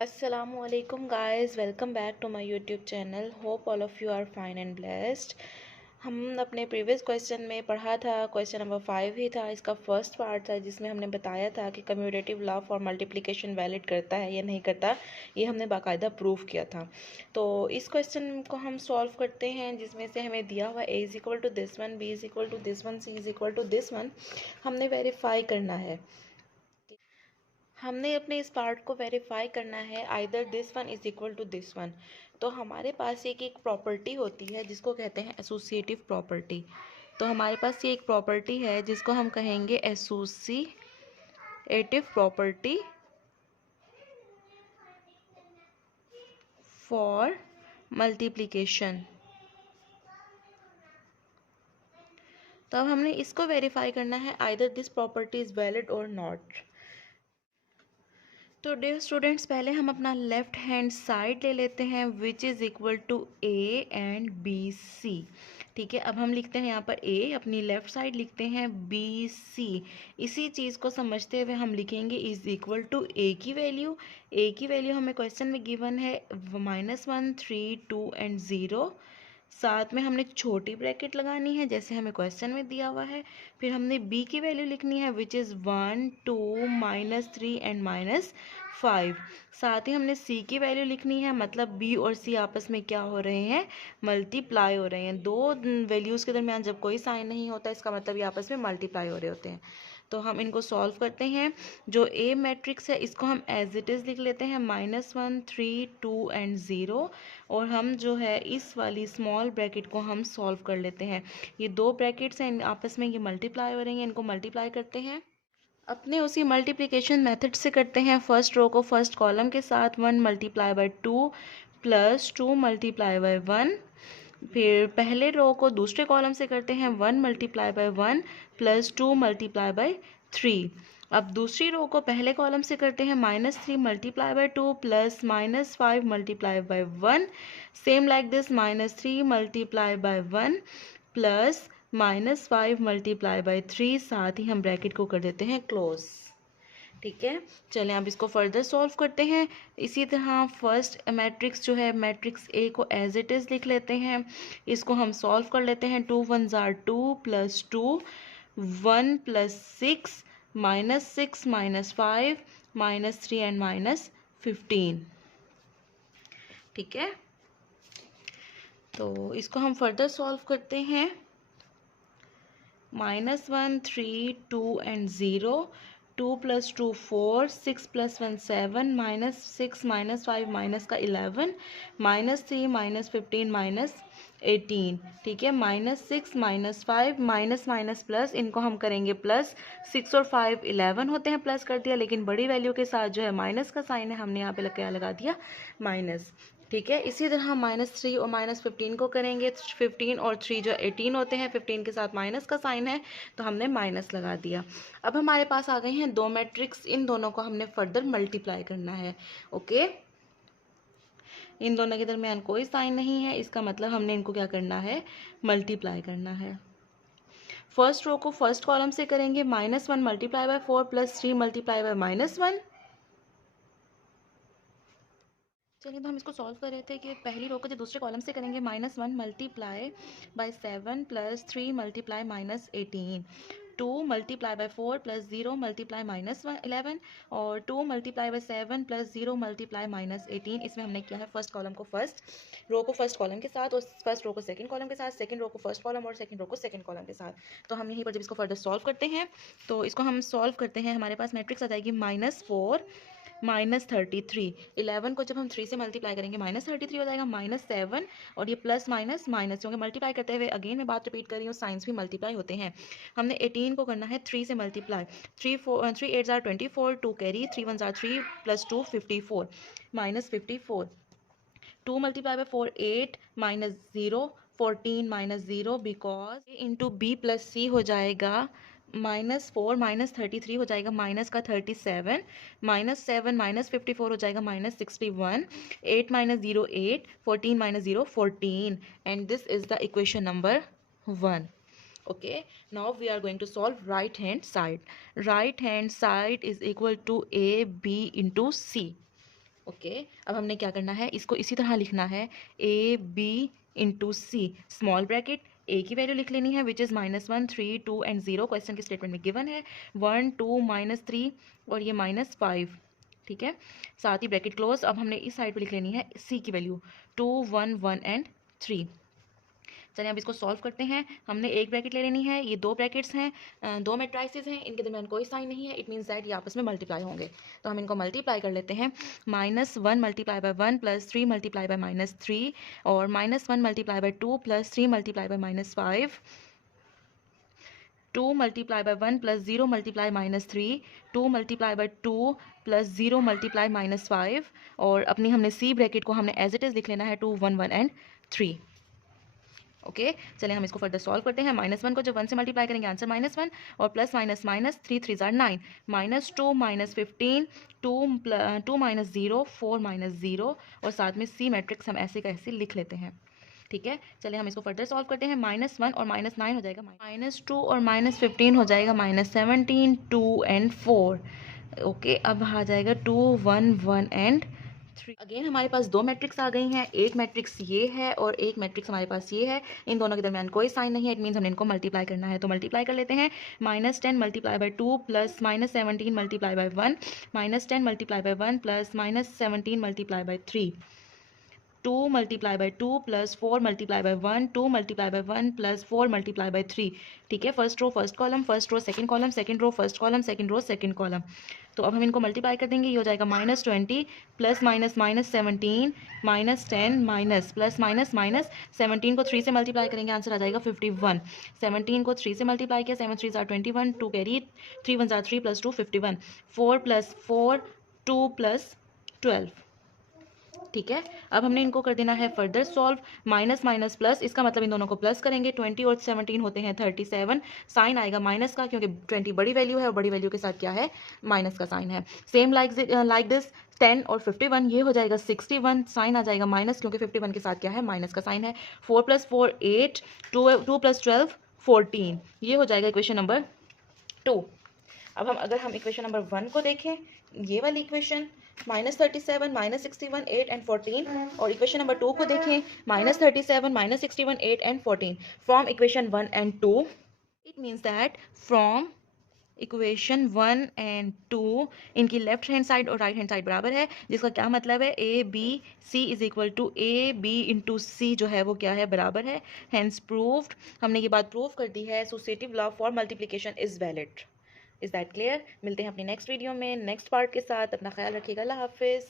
Assalamualaikum guys, welcome back to my YouTube channel. Hope all of you are fine and blessed. हम अपने previous question में पढ़ा था, question number 5 ही था, इसका फर्स्ट पार्ट था जिसमें हमने बताया था कि commutative law for multiplication valid करता है या नहीं करता, ये हमने बाकायदा प्रूव किया था। तो इस क्वेश्चन को हम सॉल्व करते हैं जिसमें से हमें दिया हुआ a is equal to this one, b is equal to this one, c is equal to this one, हमने वेरीफाई करना है। हमने अपने इस पार्ट को वेरीफाई करना है either this one is equal to this one. तो हमारे पास एक प्रॉपर्टी होती है जिसको कहते हैं एसोसिएटिव प्रॉपर्टी। तो हमारे पास ये एक प्रॉपर्टी है जिसको हम कहेंगे एसोसिएटिव प्रॉपर्टी फॉर मल्टीप्लिकेशन। तो अब हमने इसको वेरीफाई करना है either this property is valid और नॉट। तो डियर स्टूडेंट्स, पहले हम अपना लेफ्ट हैंड साइड ले लेते हैं which is equal to A and B C. ठीक है, अब हम लिखते हैं यहाँ पर ए, अपनी लेफ्ट साइड लिखते हैं बी सी। इसी चीज़ को समझते हुए हम लिखेंगे इज इक्वल टू ए की वैल्यू हमें क्वेश्चन में गिवन है -1 3 2 एंड 0। साथ में हमने छोटी ब्रैकेट लगानी है जैसे हमें क्वेश्चन में दिया हुआ है। फिर हमने b की वैल्यू लिखनी है विच इज़ 1 2 -3 एंड -5। साथ ही हमने c की वैल्यू लिखनी है, मतलब b और c आपस में क्या हो रहे हैं, मल्टीप्लाई हो रहे हैं। दो वैल्यूज़ के दरमियान जब कोई साइन नहीं होता इसका मतलब ये आपस में मल्टीप्लाई हो रहे होते हैं। तो हम इनको सॉल्व करते हैं। जो ए मैट्रिक्स है इसको हम एज इट इज़ लिख लेते हैं -1 3 2 एंड 0। और हम जो है इस वाली स्मॉल ब्रैकेट को हम सॉल्व कर लेते हैं। ये दो ब्रैकेट्स हैं, आपस में ये मल्टीप्लाई हो रही हैं, इनको मल्टीप्लाई करते हैं। अपने उसी मल्टीप्लिकेशन मेथड से करते हैं। फर्स्ट रो को फर्स्ट कॉलम के साथ 1 multiply by 2 plus 2 multiply by 1। फिर पहले रो को दूसरे कॉलम से करते हैं 1 multiply by 1 plus 2 multiply by 3। अब दूसरी रो को पहले कॉलम से करते हैं -3 multiply by 2 plus -5 multiply by 1। Same like this -3 multiply by 1 plus -5 multiply by 3। साथ ही हम ब्रैकेट को कर देते हैं क्लोज। ठीक है, चलें अब इसको फर्दर सॉल्व करते हैं। इसी तरह फर्स्ट मैट्रिक्स जो है मैट्रिक्स ए को एज इट इज़ लिख लेते हैं। इसको हम सॉल्व कर लेते हैं। 2 1 आर 2 प्लस 2 1 प्लस 6 -6 -5 -3 एंड -15। ठीक है, तो इसको हम फर्दर सॉल्व करते हैं। -1 3 2 एंड 0। 2 + 2 4 6 + 1 7 -6 -5 माइनस का 11 -3 -15 -18। ठीक है, -6 -5 माइनस माइनस प्लस, इनको हम करेंगे प्लस। 6 और 5 11 होते हैं, प्लस कर दिया, लेकिन बड़ी वैल्यू के साथ जो है माइनस का साइन है हमने यहाँ पे क्या लगा दिया, माइनस। ठीक है, इसी तरह -3 और -15 को करेंगे। 15 और 3 जो 18 होते हैं, 15 के साथ माइनस का साइन है तो हमने माइनस लगा दिया। अब हमारे पास आ गए हैं दो मैट्रिक्स, इन दोनों को हमने फर्दर मल्टीप्लाई करना है। ओके, इन दोनों के दरमियान कोई साइन नहीं है, इसका मतलब हमने इनको क्या करना है, मल्टीप्लाई करना है। फर्स्ट रो को फर्स्ट कॉलम से करेंगे। -1 multiply by 4 plus 3 multiply by -1। चलिए, तो हम इसको सॉल्व कर रहे थे कि पहली रो को जो दूसरे कॉलम से करेंगे। -1 multiply by 7 plus 3 multiply -18। 2 multiply by 4 plus 0 multiply -11 और 2 मल्टीप्लाई बाय 7 प्लस 0 मल्टीप्लाई -18। इसमें हमने किया है फर्स्ट कॉलम को फर्स्ट रो को फर्स्ट कॉलम के साथ और फर्स्ट रो को सेकंड कॉलम के साथ, सेकंड रो को फर्स्ट कॉलम और सेकंड रो को सेकंड कॉलम के साथ। तो हम यहीं पर जब इसको फर्दर सॉल्व करते हैं तो इसको हम सॉल्व करते हैं, हमारे पास मैट्रिक्स आ जाएगी -4 -33। 11 को जब हम 3 से मल्टीप्लाई करेंगे -33 हो जाएगा, -7 और ये प्लस माइनस माइनस, क्योंकि मल्टीप्लाई करते हुए अगेन मैं बात रिपीट कर रही हूँ, साइंस भी मल्टीप्लाई होते हैं। हमने 18 को करना है 3 से multiply. 3 8 are 24, 2 carry, 3 1 are 3 plus 2 54 -54। 2 multiply by 4 8 -0 14 -0 because into B plus C हो जाएगा। -4 -33 हो जाएगा, माइनस का 37 -7 -54 हो जाएगा -61। 8 -0 8 14 -0 14 and this is the equation number 1। Okay, now we are going to solve right hand side. Right hand side is equal to a b into c. Okay अब हमने क्या करना है, इसको इसी तरह लिखना है A B into C, small bracket, A की वैल्यू लिख लेनी है विच इज़ -1 3 2 एंड 0, क्वेश्चन के स्टेटमेंट में गिवन है 1 2 -3 और ये -5, ठीक है। साथ ही ब्रैकेट क्लोज। अब हमने इस साइड पे लिख लेनी है सी की वैल्यू 2 1 1 एंड 3। चलिए अब इसको सॉल्व करते हैं। हमने एक ब्रैकेट ले लेनी है, ये दो ब्रैकेट्स हैं, दो मैट्राइसेस हैं, इनके दरमियान कोई साइन नहीं है, इट मीन्स दैट ये आपस में मल्टीप्लाई होंगे। तो हम इनको मल्टीप्लाई कर लेते हैं। -1 multiply by 1 plus 3 multiply by -3 और -1 multiply by 2 plus 3 multiply by -5, 2 multiply by 1 plus 0 multiply -3, 2 multiply by 2 plus 0 multiply -5 और अपनी हमने सी ब्रैकेट को हमने एज इट इज़ लिख लेना है 2 1 1 एंड 3। ओके चलिए हम इसको फर्दर सॉल्व करते हैं। -1 को जब 1 से मल्टीप्लाई करेंगे आंसर -1 और प्लस माइनस माइनस 3 3 जार 9, -2 -15 2 -0 4 -0 और साथ में सी मैट्रिक्स हम ऐसे का ऐसे लिख लेते हैं। ठीक है चलिए हम इसको फर्दर सॉल्व करते हैं। -1 और -9 हो जाएगा -2 और -15 हो जाएगा -17 2 एंड 4। ओके अब आ जाएगा 2 1 1 एंड 3। अगेन हमारे पास दो मैट्रिक्स आ गई हैं, एक मैट्रिक्स ये है और एक मैट्रिक्स हमारे पास ये है। इन दोनों के दरमियान कोई साइन नहीं है, इट मीन्स हमने इनको मल्टीप्लाई करना है। तो मल्टीप्लाई कर लेते हैं। -10 multiply by 2 plus -17 multiply by 1, -10 multiply by 1 plus -17 multiply by 3, 2 multiply by 2 plus 4 multiply by 1, 2 multiply by 1 plus 4 multiply by 3। ठीक है first row first column, first row second column, second row first column, second row second column. तो अब हम इनको multiply कर देंगे, ये हो जाएगा -20 plus minus -17 -10 minus plus minus minus 17 को 3 से मल्टीप्लाई करेंगे आंसर आ जाएगा 51। 17 को 3 से मल्टीप्लाई किया 7 3 21, 2 कैरी 3 1 3 प्लस 2 51, 4 प्लस 4 2 प्लस 12। ठीक है अब हमने इनको कर देना है further solve. Minus minus plus, इसका मतलब इन दोनों को प्लस करेंगे। 20 और 17 होते हैं 37, साइन आएगा माइनस का क्योंकि 20 बड़ी वैल्यू है और बड़ी वैल्यू के साथ क्या है माइनस का साइन है। सेम लाइक दिस 10 और 51, ये हो जाएगा 61, साइन आ जाएगा माइनस क्योंकि 51 के साथ क्या है माइनस का साइन है। 4 + 4 8, 2 + 12 14, ये हो जाएगा इक्वेशन नंबर 2। अब अगर हम इक्वेशन नंबर 1 को देखें, ये वाली इक्वेशन -37 -61 8 एंड 14, और इक्वेशन नंबर 2 को देखें -37 -61 8 and 14। From equation 1 and 2 it means that from equation 1 and 2 इनकी लेफ्ट हैंड साइड और राइट हैंड साइड बराबर है, जिसका क्या मतलब है A B C is equal to A B into C जो है वो क्या है बराबर है। हैंस प्रूव्ड, हमने ये बात प्रूव कर दी है। Associative law for multiplication is valid. Is that clear? मिलते हैं अपनी नेक्स्ट वीडियो में नेक्स्ट पार्ट के साथ। अपना ख्याल रखिएगा। अल्लाह हाफिज़।